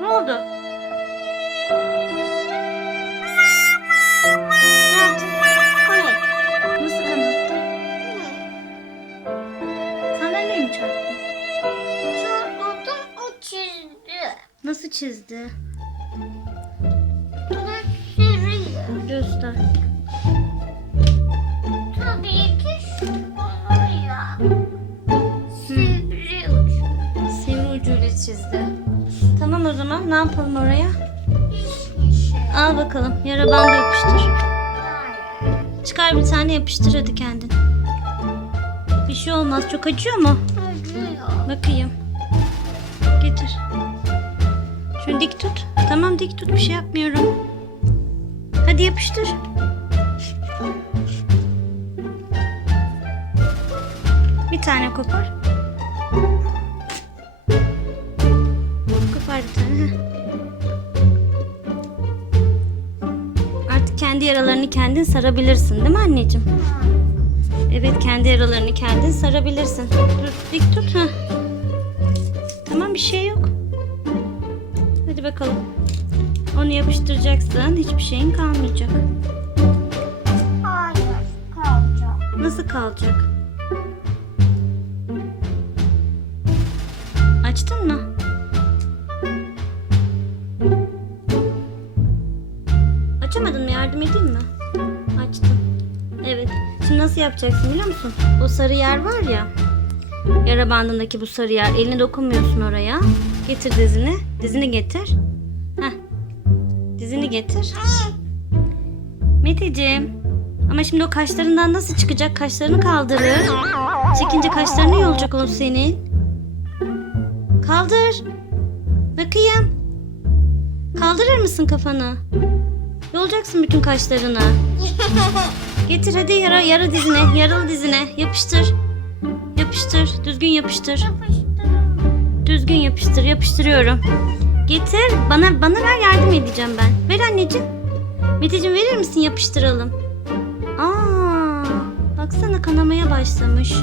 Ne oldu? Hı. Ne. Nasıl kanattı? Sandalyeyi mi çarptın? Çorbadan o çizdi. Nasıl çizdi? Sürüyor. Göster. Ne yapalım oraya? Al bakalım yara bandı yapıştır. Çıkar bir tane yapıştır hadi kendin. Bir şey olmaz. Çok acıyor mu? Acıyor. Bakayım. Getir. Şunu dik tut. Tamam dik tut. Bir şey yapmıyorum. Hadi yapıştır. Bir tane kopar. Kendi yaralarını kendin sarabilirsin değil mi anneciğim? Evet kendi yaralarını kendin sarabilirsin. Dur dik tut. Heh. Tamam bir şey yok. Hadi bakalım. Onu yapıştıracaksın. Hiçbir şeyin kalmayacak. Hayır. Kalacak. Nasıl kalacak? Açtın mı? Açamadın mı? Yardım edeyim mi? Açtım. Evet. Şimdi nasıl yapacaksın biliyor musun? O sarı yer var ya. Yara bandındaki bu sarı yer. Elini dokunmuyorsun oraya. Getir dizini. Dizini getir. Heh. Dizini getir. Meteciğim. Ama şimdi o kaşlarından nasıl çıkacak? Kaşlarını kaldırır. Çekince kaşlarını iyi olacak o senin. Kaldır. Bakayım. Kaldırır mısın kafanı? Yolacaksın bütün kaşlarını. Getir hadi yara, yara dizine, yaralı dizine. Yapıştır. Yapıştır. Düzgün yapıştır. Düzgün yapıştır. Yapıştırıyorum. Getir. Bana bana ver yardım edeceğim ben. Ver anneciğim. Meteciğim verir misin yapıştıralım. Aa, baksana kanamaya başlamış.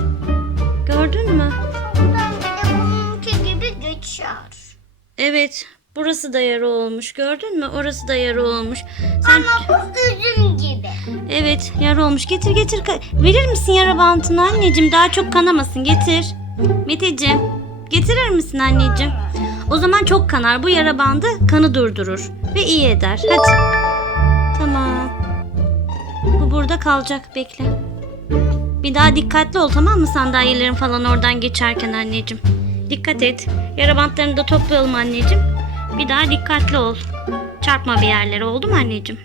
Gördün mü? Buradan bir de bununki gibi geçer. Evet. Burası da yara olmuş. Gördün mü? Orası da yara olmuş. Sen Ama bu üzüm gibi. Evet, yara olmuş. Getir getir. Verir misin yara bantını anneciğim? Daha çok kanamasın. Getir. Meteciğim, getirir misin anneciğim? O zaman çok kanar. Bu yara bandı kanı durdurur ve iyi eder. Hadi. Tamam. Bu burada kalacak. Bekle. Bir daha dikkatli ol tamam mı sandalyelerin falan oradan geçerken anneciğim. Dikkat et. Yara bantlarını da toplayalım anneciğim. Bir daha dikkatli ol. Çarpma bir yerlere oldu mu anneciğim?